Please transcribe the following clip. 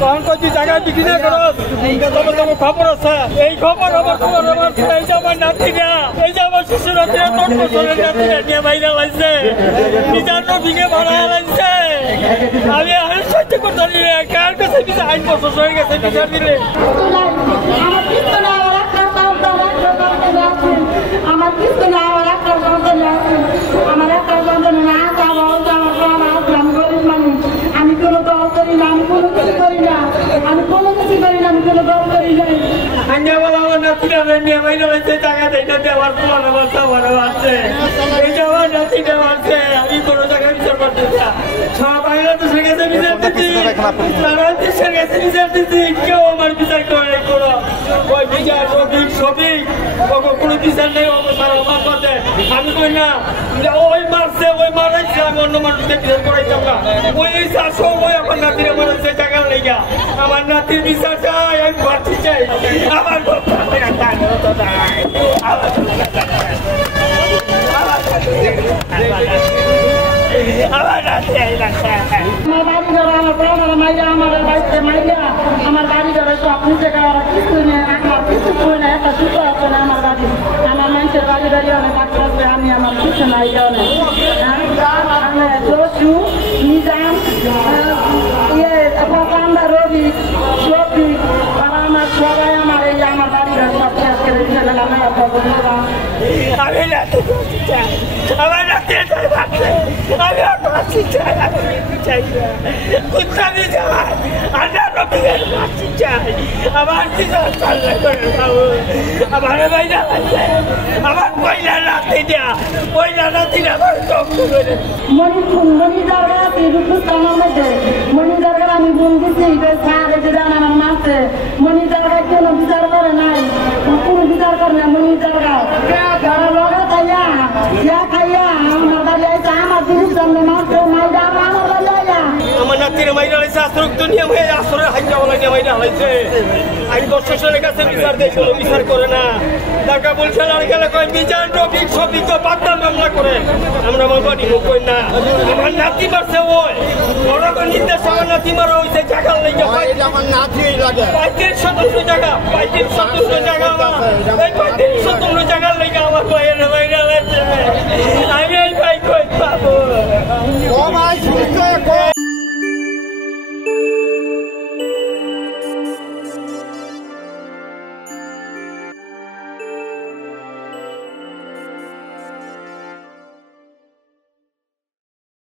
তখন কই জায়গা বিক্রি না করো তোমার খবর আছে এই খবর আমার খবর আমার এই যে আমার নাতিরা এই যে আমার শিশুর নাতিরা 10 বছরের নাতিরা নিয়ে বাইরে লাগছে বিচার বিঘে ভাড়া লাগছে আমি সহ্য করতে পারি না কার কাছে বিচার 8 বছর হয়ে গেছে বিচার দিলে আমার কিছু না আমার একটা বন্ধন আছে আমার একটা বন্ধন না আমি গরিব মানুষ আমি কোনো দল করি না আমি কোনো কিছু করি না আমি কোনো কিছু করি না আমি কোনো দল করি না আমার নাতিরা নিয়ে বাইরে লাগছে টাকা দেয় দেওয়ার পর আমার সবার আছে এই যে আমার নাতিটা আছে আমি কোনো জায়গায় বিচার করতে না সব বাংলাদেশের কাছে বিচার দিচ্ছি সারা দেশের কাছে বিচার দিচ্ছি কেউ আমার বিচার করে কোনো ওই বিচার সঠিক কোনো বিচার নেই আমার কথা আমি কই না ওই মারছে ওই মারাইছে আমি অন্য মানুষকে বিচার করাইতাম না ওই শাসক ওই আমার নাতিরা মারাইছে টাকা লেগা আমার নাতির বিচার চাই আমি প্রার্থী চাই আমার আমার বাড়ি ঘরে সব নিচে খাওয়া কিছু নেই আমার কিছু কই না একটা সুতো আছে না আমার বাড়ি আমার মানুষের বাড়ি বাড়ি অনেক ডাক্তার আছে আমি আমার কিছু নাই অনেক দস্যু নিজাম প্রকান্দা রবি শফিক তারা আমার সবাই আমার এই আমার বাড়ি ঘরে সব শেষ করে দিতে আমার বাইরা আমার পয়লা রাতে দেয়া পয়লা রাতে আমার মণিদার মধ্যে মণিদার আমি বোন দিচ্ছি আমার মাসে মণিদার কোনো বিচার করে নাই কোনো বিচার করে না মণিদার লগে খাইয়া খাইয়া আমার বাড়ি আইসা আমার দিদির সামনে মাত্র মাইরা আমার বাড়ি আইয়া আমার নাতির মাইরা হয়েছে আশ্রক্ত নিয়ম হয়ে আসরে হাইজা বলা নিয়ে মাইরা হয়েছে আইন বর্ষের কাছে বিচার দেয় কোনো বিচার করে না ঢাকা বলছে আর গেলে কয় বিচার টপিক সবই তো বাদ্যা মামলা করে আমরা বাবা নিব কই না আমার নাতি মারছে ওই বড় করে নির্দেশ আমার নাতি মারা হয়েছে জায়গা লেগে আমার নাতি লাগে 35 শতাংশ জায়গা 35 শতাংশ জায়গা আমার 35 শতাংশ জায়গা